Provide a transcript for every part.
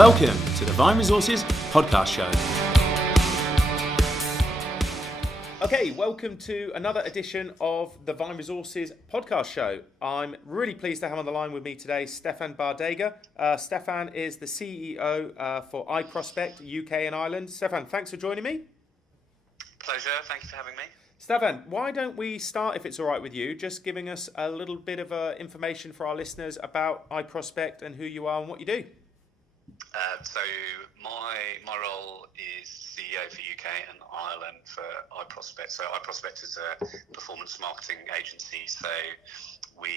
Welcome to the Vine Resources podcast show. Okay, welcome to another edition of the Vine Resources podcast show. I'm really pleased to have on the line with me today Stefan Bardega. Stefan is the CEO for iProspect UK and Ireland. Stefan, thanks for joining me. Pleasure, thank you for having me. Stefan, why don't we start, if it's all right with you, just giving us a little bit of information for our listeners about iProspect and who you are and what you do. So my role is CEO for UK and Ireland for iProspect. So iProspect is a performance marketing agency. So we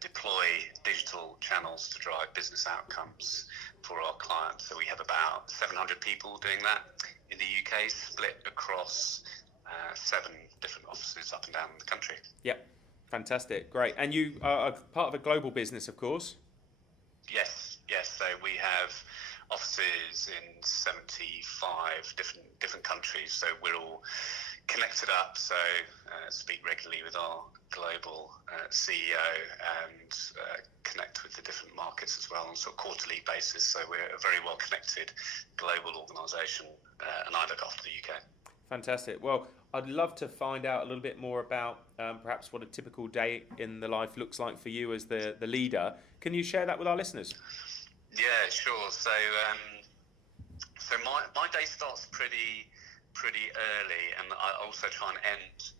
deploy digital channels to drive business outcomes for our clients. So we have about 700 people doing that in the UK, split across 7 different offices up and down the country. Yep, fantastic, great. And you are part of a global business, of course? Yes. So we have offices in 75 different countries. So we're all connected up. So speak regularly with our global CEO and connect with the different markets as well on sort of quarterly basis. So we're a very well connected global organisation, and I look after the UK. Fantastic. Well, I'd love to find out a little bit more about perhaps what a typical day in the life looks like for you as the leader. Can you share that with our listeners? Yeah, sure. So my day starts pretty early, and I also try and end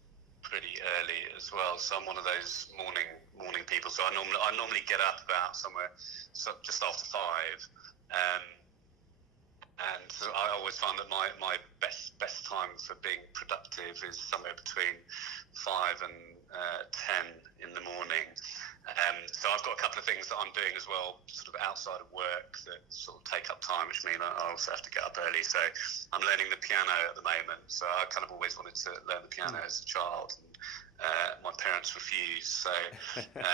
pretty early as well. So I'm one of those morning people. So I normally get up about just after 5. And so I always find that my best time for being productive is somewhere between 5 and 10 in the morning. So I've got a couple of things that I'm doing as well, sort of outside of work, that sort of take up time, which mean I also have to get up early. So I'm learning the piano at the moment. So I kind of always wanted to learn the piano as a child. And my parents refused. So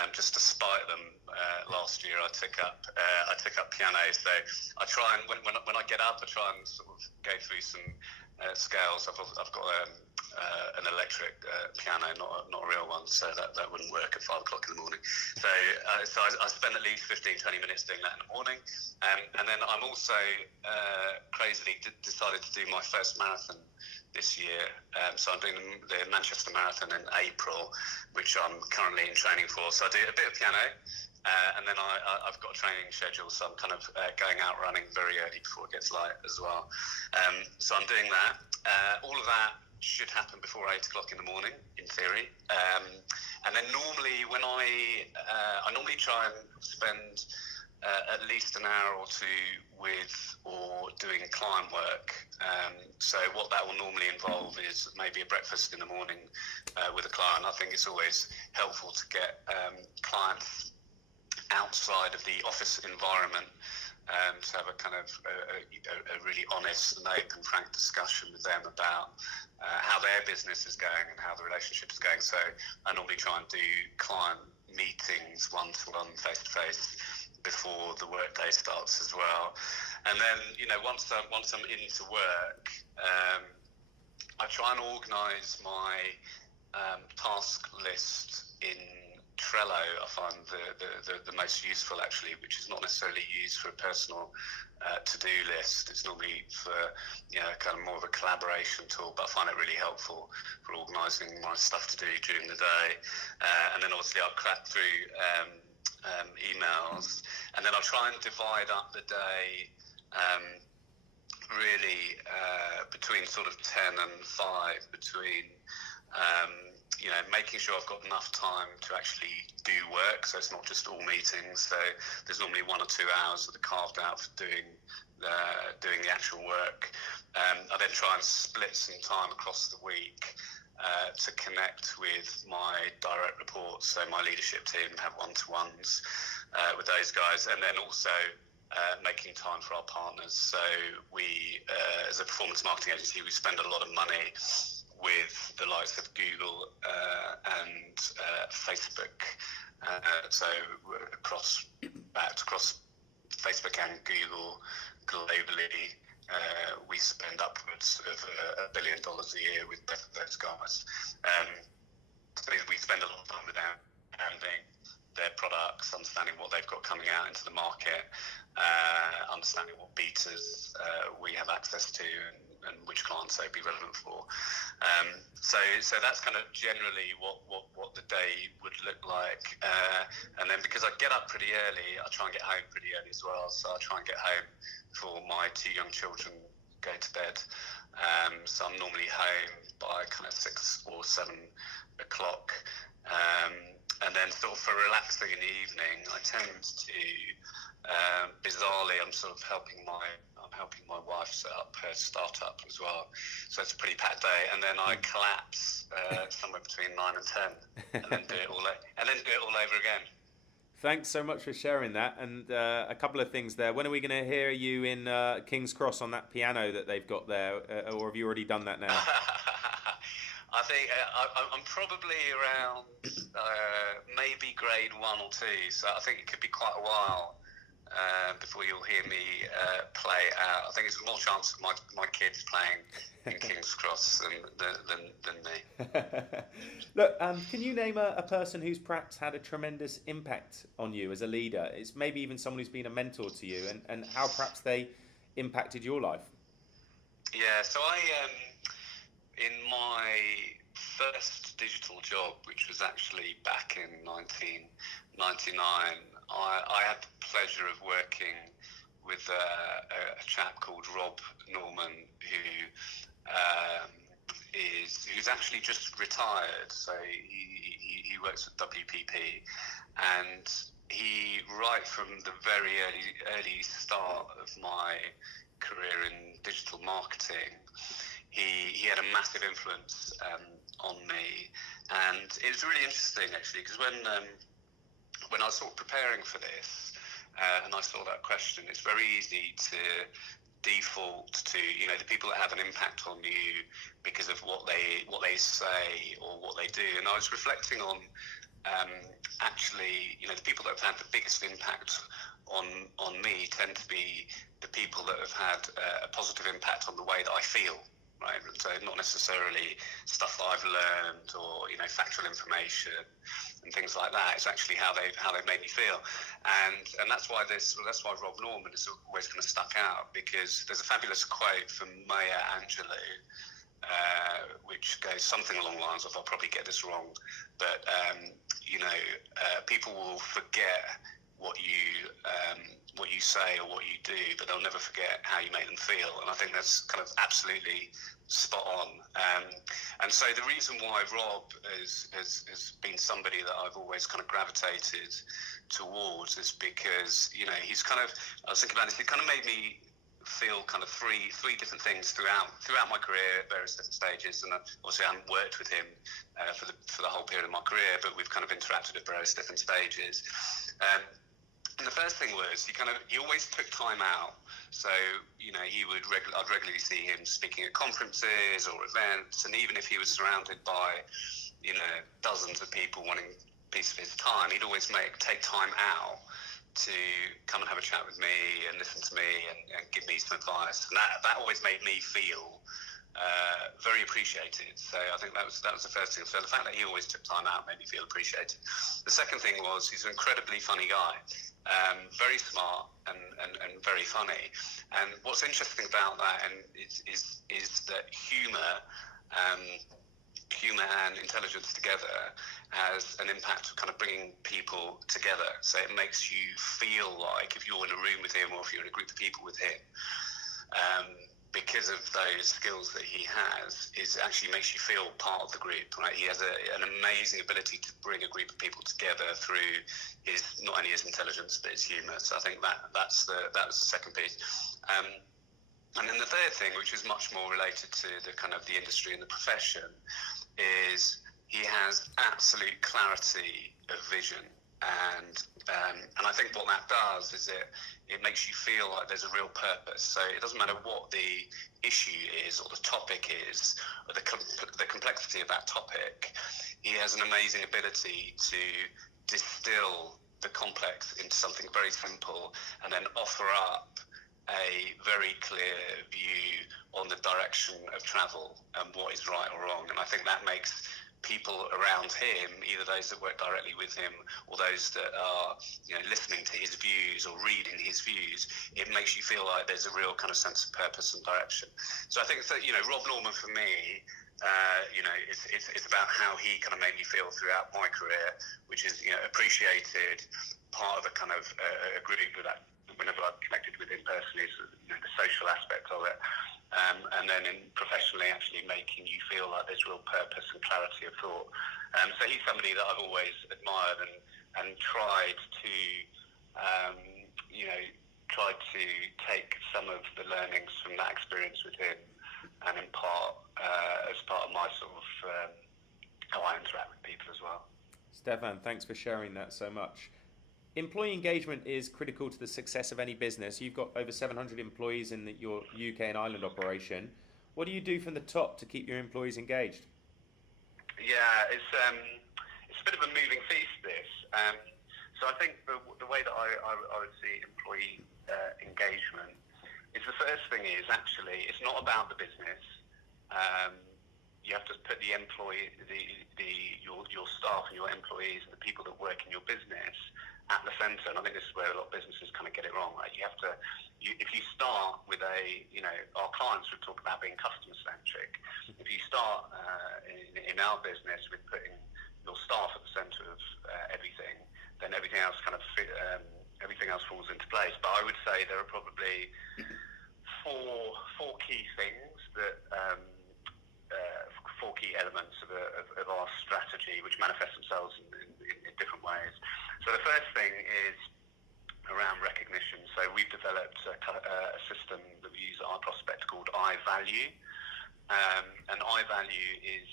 just to spite them, last year I took up piano. So I try and when I get up, I try and sort of go through some scales. I've got an electric piano, not a real one, so that wouldn't work at 5 o'clock in the morning. So I spend at least 15-20 minutes doing that in the morning, and then I'm also crazily decided to do my first marathon this year. So I'm doing the Manchester Marathon in April, which I'm currently in training for. So I do a bit of piano, and then I've got a training schedule, so I'm kind of going out running very early before it gets light as well. So I'm doing that. All of that should happen before 8 o'clock in the morning, in theory. And then normally when I normally try and spend at least an hour or 2 with or doing client work. So what that will normally involve is maybe a breakfast in the morning with a client. I think it's always helpful to get clients outside of the office environment, to have a kind of a really honest and open, frank discussion with them about how their business is going and how the relationship is going. So I normally try and do client meetings, one-to-one, face-to-face, before the workday starts as well. And then, once I'm into work, I try and organise my task list in Trello. I find the most useful, actually, which is not necessarily used for a personal to-do list. It's normally for kind of more of a collaboration tool, but I find it really helpful for organising my stuff to do during the day. And then obviously I'll crack through emails, and then I'll try and divide up the day really between sort of 10 and 5, between making sure I've got enough time to actually do work, so it's not just all meetings. So there's normally 1 or 2 hours that are carved out for doing the actual work. I then try and split some time across the week to connect with my direct reports, so my leadership team, have one-to-ones with those guys, and then also making time for our partners. So we, as a performance marketing agency, we spend a lot of money with the likes of Google and Facebook. So across Facebook and Google globally, we spend upwards of $1 billion a year with both of those guys. So we spend a lot of time with them, understanding their products, understanding what they've got coming out into the market, understanding what betas we have access to, and which clients they'd be relevant for. So that's kind of generally what the day would look like. And then because I get up pretty early, I try and get home pretty early as well. So I try and get home before my 2 young children go to bed. So I'm normally home by kind of 6 or 7 o'clock. And then sort of for relaxing in the evening, I tend to, bizarrely, I'm helping my wife set up her startup as well. So it's a pretty packed day, and then I collapse somewhere between 9 and 10, and then do it all over again. Thanks so much for sharing that. And a couple of things there. When are we going to hear you in King's Cross on that piano that they've got there, or have you already done that now? I think I'm probably around maybe grade 1 or 2, so I think it could be quite a while before you'll hear me play out. I think there's more chance of my kids playing in King's Cross than me. Look, can you name a person who's perhaps had a tremendous impact on you as a leader? It's maybe even someone who's been a mentor to you, and how perhaps they impacted your life. Yeah, so in my first digital job, which was actually back in 1999, I had the pleasure of working with a chap called Rob Norman, who's actually just retired. So he works at WPP, and he, right from the very early start of my career in digital marketing, he had a massive influence on me. And it was really interesting, actually, because when I was sort of preparing for this, and I saw that question, it's very easy to default to, the people that have an impact on you because of what they say or what they do. And I was reflecting on actually, the people that have had the biggest impact on me tend to be the people that have had a positive impact on the way that I feel. Right, so not necessarily stuff that I've learned or factual information and things like that. It's actually how they've made me feel, and that's why Rob Norman is always kind of stuck out, because there's a fabulous quote from Maya Angelou, which goes something along the lines of, I'll probably get this wrong, but people will forget what you say or what you do, but they'll never forget how you make them feel. And I think that's kind of absolutely spot on. And so the reason why Rob has been somebody that I've always kind of gravitated towards is because, he's kind of, I was thinking about this, it kind of made me feel kind of three different things throughout my career at various different stages. And obviously I haven't worked with him for the whole period of my career, but we've kind of interacted at various different stages. And the first thing was he always took time out. So I'd regularly see him speaking at conferences or events, and even if he was surrounded by dozens of people wanting a piece of his time, he'd always take time out to come and have a chat with me and listen to me and give me some advice. And that always made me feel very appreciated. So I think that was the first thing. So the fact that he always took time out made me feel appreciated. The second thing was, he's an incredibly funny guy, very smart and very funny. And what's interesting about that is that humour and intelligence together has an impact of kind of bringing people together. So it makes you feel like, if you're in a room with him or if you're in a group of people with him, because of those skills that he has, it actually makes you feel part of the group, right? He has an amazing ability to bring a group of people together through not only his intelligence but his humour. So I think that was the second piece. And then the third thing, which is much more related to the kind of the industry and the profession, is he has absolute clarity of vision. And I think what that does is it makes you feel like there's a real purpose. So it doesn't matter what the issue is or the topic is or the complexity of that topic. He has an amazing ability to distill the complex into something very simple and then offer up a very clear view on the direction of travel and what is right or wrong. And I think that makes people around him, either those that work directly with him or those that are, listening to his views or reading his views, it makes you feel like there's a real kind of sense of purpose and direction. So I think that, Rob Norman for me, it's about how he kind of made me feel throughout my career, which is, appreciated, part of a kind of a group that whenever I've connected with him personally, is the social aspect of it. And then professionally actually making you feel like there's real purpose and clarity of thought. So he's somebody that I've always admired and tried to, tried to take some of the learnings from that experience with him and impart as part of my sort of how I interact with people as well. Stefan, thanks for sharing that so much. Employee engagement is critical to the success of any business. You've got over 700 employees in your UK and Ireland operation. What do you do from the top to keep your employees engaged? Yeah, it's a bit of a moving feast, this. So I think the way that I would see employee engagement is, the first thing is actually it's not about the business. You have to put the employee, your staff and your employees and the people that work in your business at the centre. And I think this is where a lot of businesses kind of get it wrong, right? You have to, if you start with our clients would talk about being customer centric. If you start in our business with putting your staff at the centre of everything, then everything else everything else falls into place. But I would say there are probably four key things that. Four key elements of our strategy, which manifest themselves in different ways. So the first thing is around recognition. So we've developed a system that we use at iProspect called iValue, and iValue is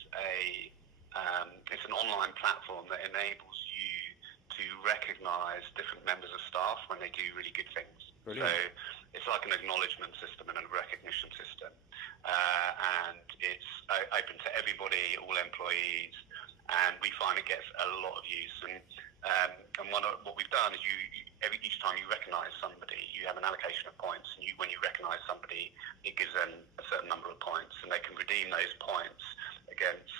it's an online platform that enables you to recognise different members of staff when they do really good things. Brilliant. So it's like an acknowledgement system and a recognition system, and it's open to everybody, all employees, and we find it gets a lot of use. And what we've done is each time you recognise somebody, you have an allocation of points, and when you recognise somebody, it gives them a certain number of points, and they can redeem those points against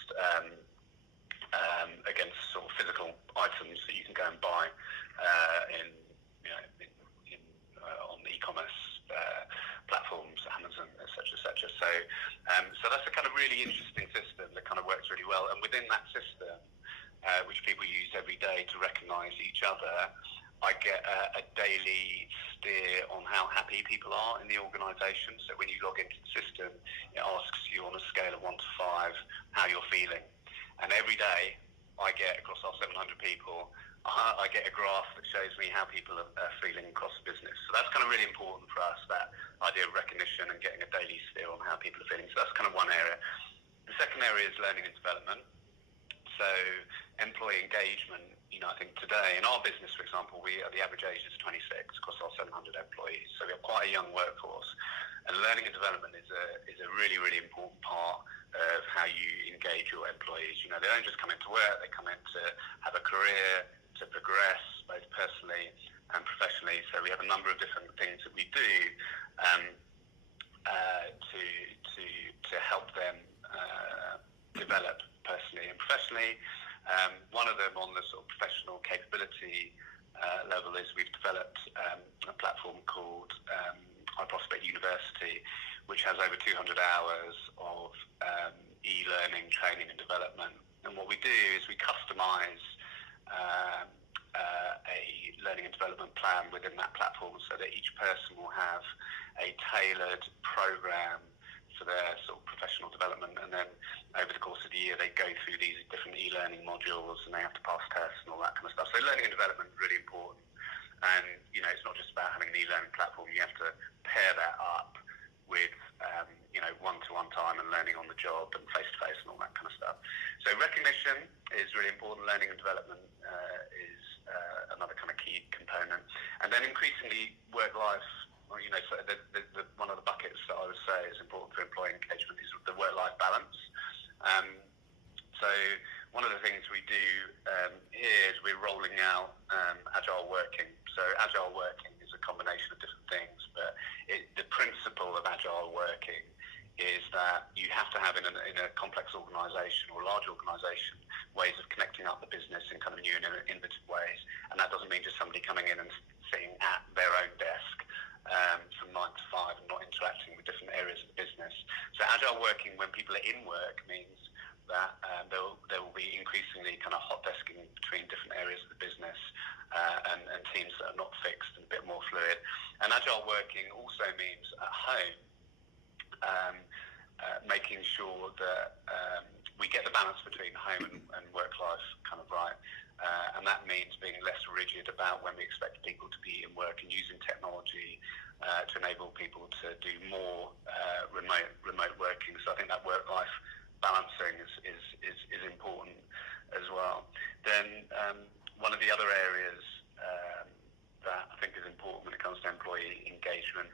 sort of physical items that you can go and buy on e-commerce platforms, Amazon, etc. So that's a kind of really interesting system that kind of works really well. And within that system, which people use every day to recognise each other, I get a daily steer on how happy people are in the organisation. So when you log into the system, it asks you on a scale of 1 to 5 how you're feeling. And every day, I get across our 700 people, I get a graph that shows me how people are feeling across the business. So that's kind of really important for us, that idea of recognition and getting a daily steer on how people are feeling. So that's kind of one area. The second area is learning and development. So employee engagement, I think today in our business, for example, the average age is 26 across our 700 employees. So we have quite a young workforce. And learning and development is a really, really important part of how you engage your employees. They don't just come into work, they come in to have a career, to progress both personally and professionally. So we have a number of different things that we do to help them develop personally and professionally. One of them on the sort of professional capability level is we've developed a platform called iProspect University, which has over 200 hours of e-learning, training and development. And what we do is we customise a learning and development plan within that platform, so that each person will have a tailored program for their sort of professional development, and then over the course of the year they go through these different e-learning modules and they have to pass tests and all that kind of stuff. So learning and development is really important, and it's not just about having an e-learning platform. You have to pair that up with one-to-one time and learning on the job and face-to-face and all that kind of stuff. So recognition is really important. Learning and development is another kind of key component. And then increasingly work-life, so one of the buckets that I would say is important for employee engagement is the work-life balance. So one of the things we do here is we're rolling out agile working. So agile working is a combination of different things, but the principle of agile working is that you have to have in a complex organisation or a large organisation, ways of connecting up the business in kind of new and innovative ways. And that doesn't mean just somebody coming in and sitting at their own desk from 9 to 5 and not interacting with different areas of the business. So agile working when people are in work means that there will be increasingly kind of hot desking between different areas of the business and teams that are not fixed and a bit more fluid. And agile working also means at home making sure that we get the balance between home and work life kind of right. And that means being less rigid about when we expect people to be in work and using technology to enable people to do more remote working. So I think that work-life balancing is important as well. Then one of the other areas that I think is important when it comes to employee engagement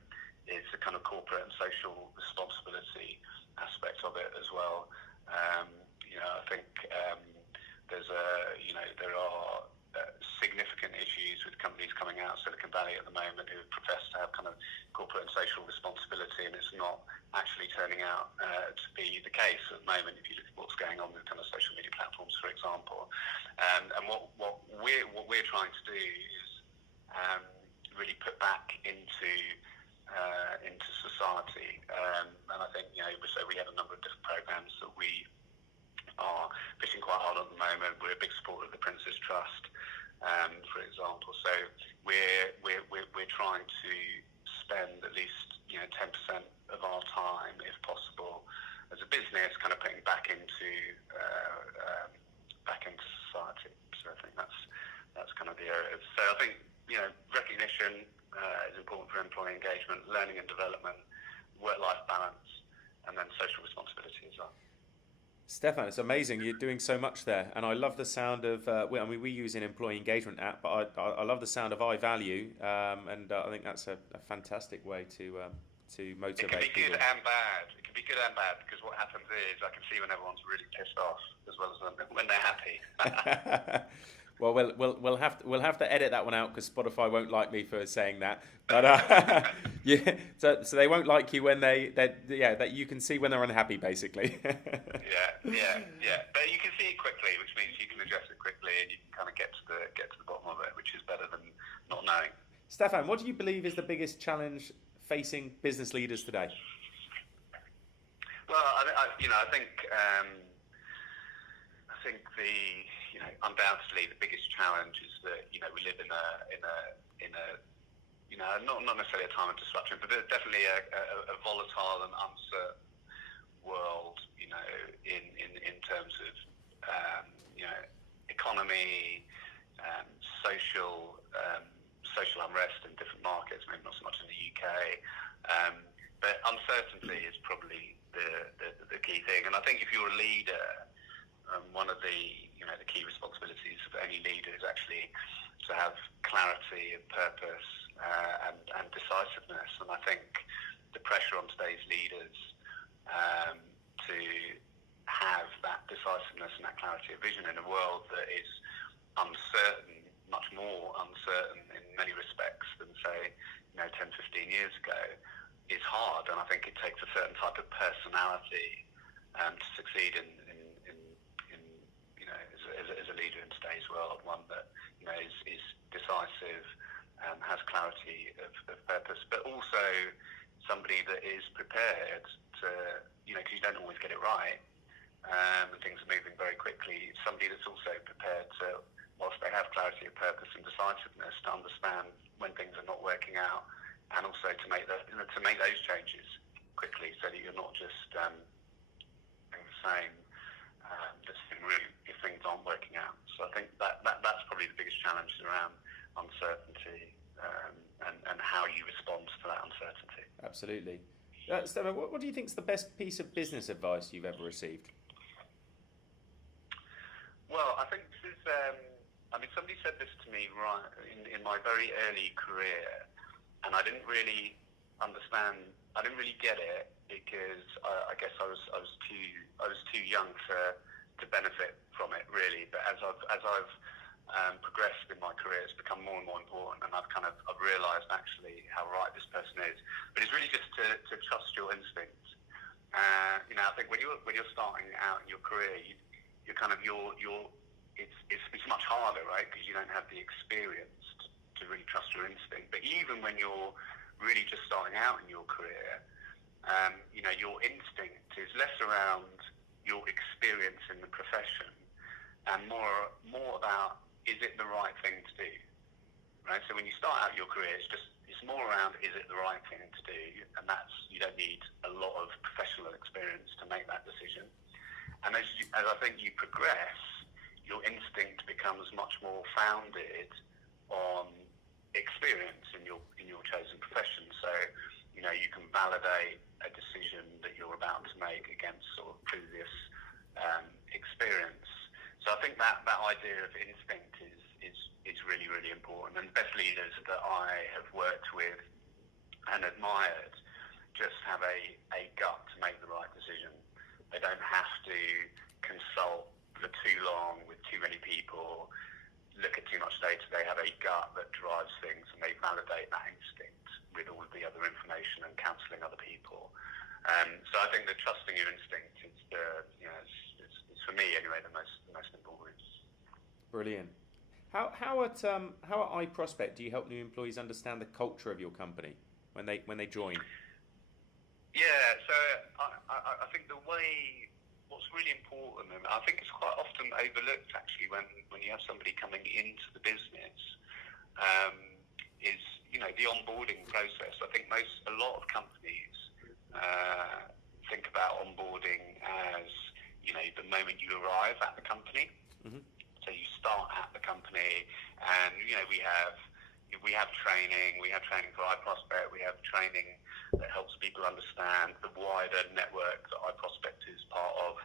is the kind of corporate and social responsibility aspect of it as well. I think there are significant issues with companies coming out of Silicon Valley at the moment who profess to have kind of corporate and social responsibility, and it's not actually turning out to be the case at the moment if you look at what's going on with kind of social media platforms, for example. And what we're trying to do is really put back into society, and I think so we have a number of different programs that we are pushing quite hard at the moment. We're a big supporter of the Prince's Trust, for example. So we're trying to spend at least 10% of our time, if possible, as a business, kind of putting back into society. So I think that's kind of the area. So I think recognition is important for employee engagement, learning and development, work-life balance, and then social responsibility as well. Stefan, it's amazing. You're doing so much there, and I love the sound of. We use an employee engagement app, but I love the sound of iValue, and I think that's a fantastic way to motivate. It can be people. good and bad. It can be good and bad because what happens is I can see when everyone's really pissed off as well as when they're happy. Well, we'll have to edit that one out because Spotify won't like me for saying that. But yeah, so they won't like you when that you can see when they're unhappy, basically. yeah. But you can see it quickly, which means you can address it quickly and you can kind of get to the bottom of it, which is better than not knowing. Stefan, what do you believe is the biggest challenge facing business leaders today? Well, I think undoubtedly the biggest challenge is that we live in a not necessarily a time of disruption, but there's definitely a volatile and uncertain world, in terms of economy, social unrest in different markets, maybe not so much in the UK, but uncertainty is probably the key thing. And I think if you're a leader, one of the key responsibilities of any leader is actually to have clarity and purpose and decisiveness. And I think the pressure on today's leaders to have that decisiveness and that clarity of vision in a world that is uncertain, much more uncertain in many respects than say 10, 15 years ago, is hard. And I think it takes a certain type of personality to succeed in as a leader in today's world, one that is decisive, has clarity of purpose, but also somebody that is prepared to, because you don't always get it right, and things are moving very quickly. Somebody that's also prepared to, whilst they have clarity of purpose and decisiveness, to understand when things are not working out, and also to make those changes quickly, so that you're not just doing the same route if things aren't working out. So I think that's probably the biggest challenge around uncertainty and how you respond to that uncertainty. Absolutely. Stefan, what do you think is the best piece of business advice you've ever received? Well, I think this is. Somebody said this to me right in my very early career, and I didn't really understand. I didn't really get it because I guess I was too young to benefit from it really. But as I've progressed in my career, it's become more and more important, and I've realised actually how right this person is. But it's really just to trust your instincts. I think when you're starting out in your career, it's much harder, right? Because you don't have the experience to really trust your instinct. But even when you're really just starting out in your career, your instinct is less around your experience in the profession and more about, is it the right thing to do, right? So when you start out your career, it's more around, is it the right thing to do? And you don't need a lot of professional experience to make that decision. And as I think you progress, your instinct becomes much more founded on experience in your chosen profession. So, you can validate a decision that you're about to make against sort of previous experience. So I think that idea of instinct is really, really important. And the best leaders that I have worked with and admired just have a gut to make the right decision. They don't have to consult for too long with too many people, look at too much data. They have a gut that drives things, and they validate that instinct with all of the other information and counselling other people. So I think that trusting your instinct is it's for me anyway the most important. Brilliant. How at iProspect do you help new employees understand the culture of your company when they join? Yeah, so I think what's really important, and I think it's quite often overlooked actually when you have somebody coming into the business, is the onboarding process. I think a lot of companies think about onboarding as the moment you arrive at the company. Mm-hmm. So you start at the company, and we have training. We have training for iProspect. We have training that helps people understand the wider network that iProspect is part of.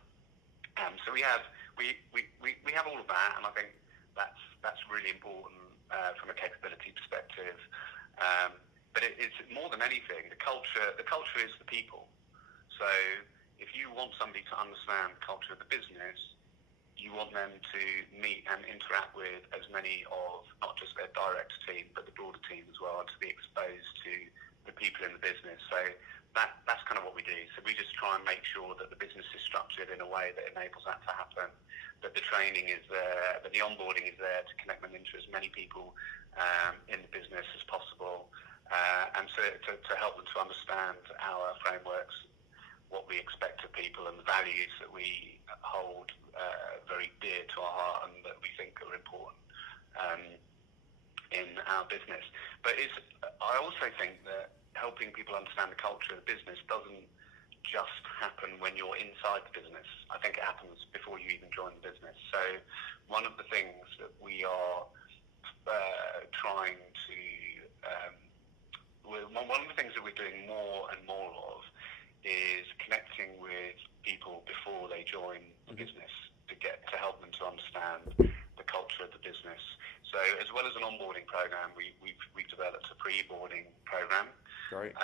So we have all of that, and I think that's really important from a capability perspective. But it's more than anything, the culture is the people. So if you want somebody to understand the culture of the business, you want them to meet and interact with as many of not just their direct team, but the broader team as well, and to be exposed to the people in the business. So that's kind of what we do. So we just try and make sure that the business is structured in a way that enables that to happen, that the training is there, that the onboarding is there to connect them into as many people in the business as possible, and to help them to understand our frameworks, what we expect of people, and the values that we hold very dear to our heart and that we think are important in our business. But I also think that helping people understand the culture of the business doesn't just happen when you're inside the business. I think it happens before you even join the business. So one of the things that we are trying to one of the things that we're doing more and more of is connecting with people before they join the business to help them to understand the culture of the business. So as well as an onboarding program, we've developed a pre-boarding program. Great.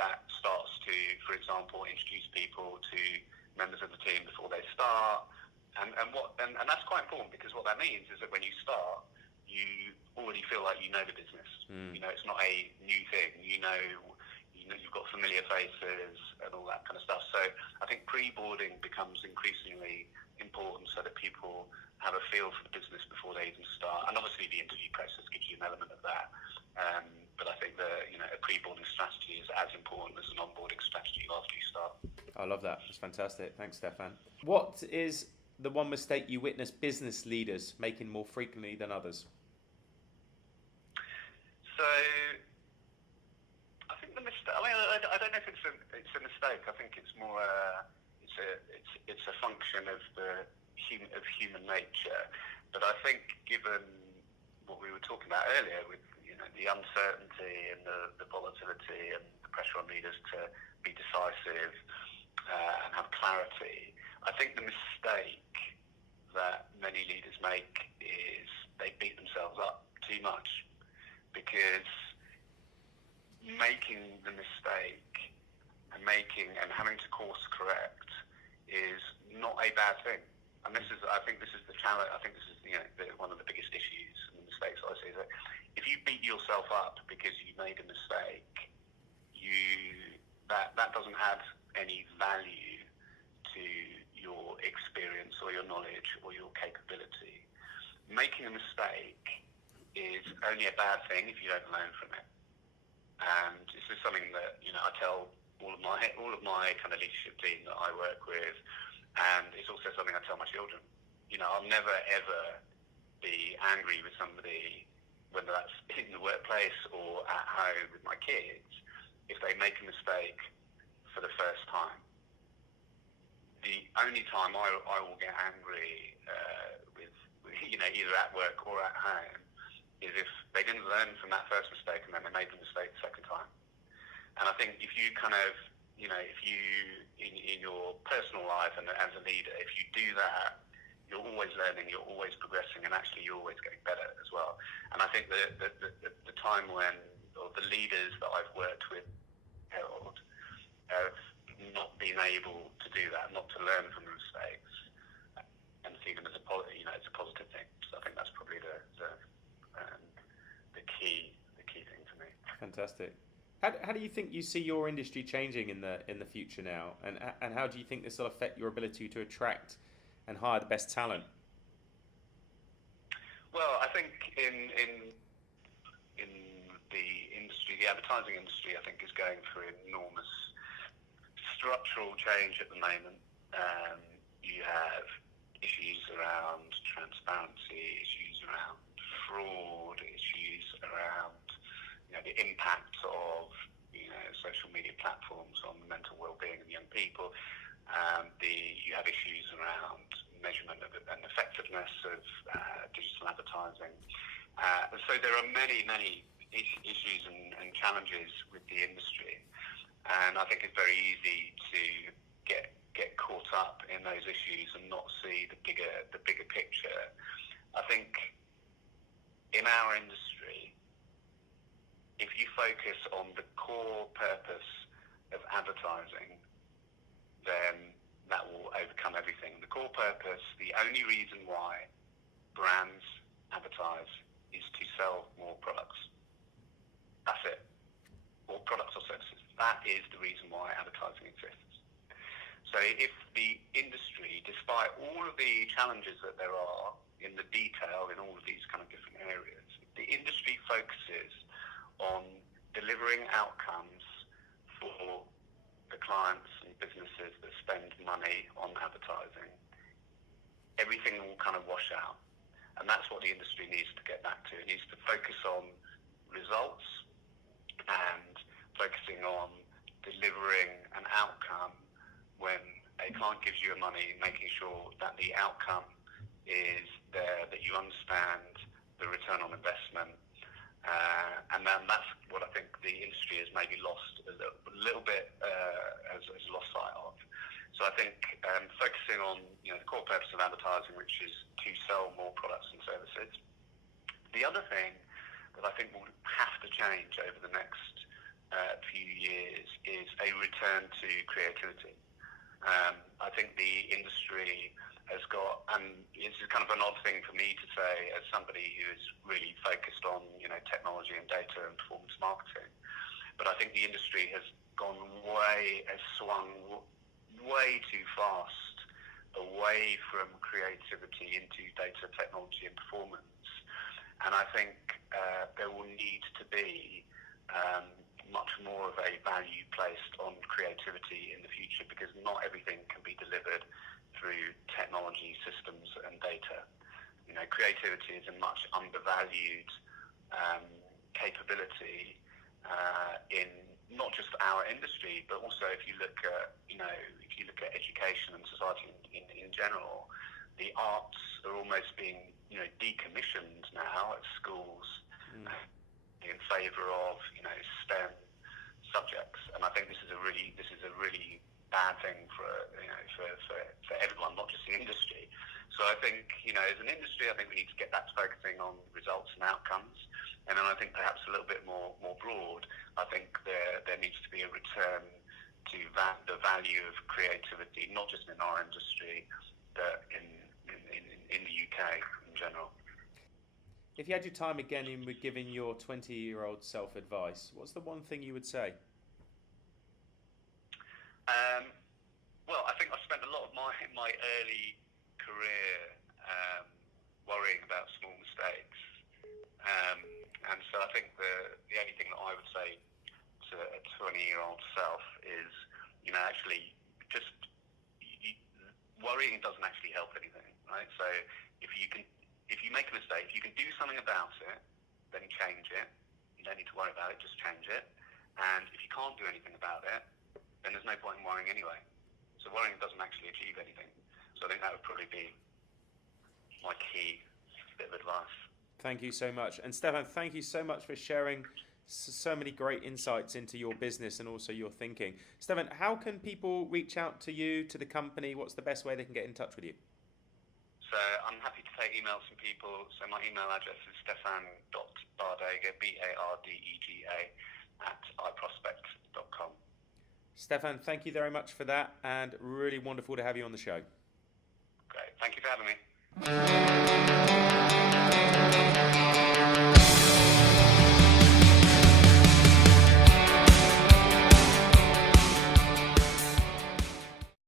That starts to, for example, introduce people to members of the team before they start, and that's quite important, because what that means is that when you start, you already feel like you know the business. It's not a new thing. You've got familiar faces and all that kind of stuff. So I think pre-boarding becomes increasingly important, so that people have a feel for the business before they even start. And obviously the interview process gives you an element of that. But I think a pre-boarding strategy is as important as an onboarding strategy after you start. I love that. That's fantastic. Thanks, Stefan. What is the one mistake you witness business leaders making more frequently than others? So I think the mistake. I don't know if it's a mistake. I think it's more it's a function of human nature. But I think, given what we were talking about earlier, with the uncertainty and the volatility and the pressure on leaders to be decisive and have clarity, I think the mistake that many leaders make is they beat themselves up too much, because making the mistake and having to course correct is not a bad thing. And I think this is the challenge. I think this is one of the biggest issues and mistakes I see, is that if you beat yourself up because you made a mistake, that doesn't add any value to your experience or your knowledge or your capability. Making a mistake is only a bad thing if you don't learn from it. And this is something that, you know, I tell all of my kind of leadership team that I work with, and it's also something I tell my children. You know, I'll never ever be angry with somebody, whether that's in the workplace or at home with my kids, if they make a mistake for the first time. The only time I will get angry with, you know, either at work or at home, is if they didn't learn from that first mistake and then they made the mistake the second time. And I think if you kind of, you know, if you, in your personal life and as a leader, if you do that, you're always learning, you're always progressing, and actually you're always getting better as well. And I think the time when, or the leaders that I've worked with held, have not been able to do that, not to learn from the mistakes, and see them as a positive thing. So I think that's probably the key thing for me. Fantastic. How do you think you see your industry changing in the future now, and how do you think this will affect your ability to attract and hire the best talent? Well, I think in the industry, the advertising industry, I think is going through enormous structural change at the moment. You have issues around transparency, issues around fraud, issues around, you know, the impact of, you know, social media platforms on the mental well-being of young people. You have issues around measurement and effectiveness of digital advertising. So there are many issues and challenges with the industry, and I think it's very easy to get caught up in those issues and not see the bigger picture. I think in our industry, if you focus on the core purpose of advertising, then that will overcome everything. The core purpose, the only reason why brands advertise is to sell more products. That's it. Or products or services. That is the reason why advertising exists. So if the industry, despite all of the challenges that there are in the detail in all of these kind of different areas, if the industry focuses on delivering outcomes for the clients and businesses that spend money on advertising, everything will kind of wash out. And that's what the industry needs to get back to. It needs to focus on results and focusing on delivering an outcome when a client gives you money, making sure that the outcome is there, that you understand the return on investment. And then that's what I think the industry has maybe lost a little bit, has lost sight of. So I think focusing on, you know, the core purpose of advertising, which is to sell more products and services. The other thing that I think will have to change over the next few years is a return to creativity. I think the industry has got, and this is kind of an odd thing for me to say as somebody who is really focused on, you know, technology and data and performance marketing, but I think the industry has swung way too fast away from creativity into data, technology and performance. And I think there will need to be much more of a value placed on creativity in the future, because not everything can be delivered through technology, systems and data. You know, creativity is a much undervalued capability in not just our industry, but also if you look at, you know, if you look at education and society in general, the arts are almost being, you know, decommissioned now at schools in favour of, you know, STEM subjects, and I think this is a really bad thing for, you know, for everyone, not just the industry. So I think, you know, as an industry, I think we need to get back to focusing on results and outcomes, and then I think perhaps a little bit more broad, I think there needs to be a return to the value of creativity, not just in our industry, but in the UK in general. If you had your time again and were giving your 20-year-old self advice, what's the one thing you would say? Well, I think I spent a lot of my my early career worrying about small mistakes. And so I think the only thing that I would say to a 20-year-old self is, actually just worrying doesn't actually help anything, right? So if you make a mistake, if you can do something about it, then change it. You don't need to worry about it, just change it. And if you can't do anything about it, then there's no point in worrying anyway. So worrying doesn't actually achieve anything. So I think that would probably be my key bit of advice. Thank you so much. And Stefan, thank you so much for sharing so many great insights into your business and also your thinking. Stefan, how can people reach out to you, to the company? What's the best way they can get in touch with you? So I'm happy to take emails from people. So my email address is stefan.bardega, Bardega, at iProspect.com. Stefan, thank you very much for that, and really wonderful to have you on the show. Great. Thank you for having me.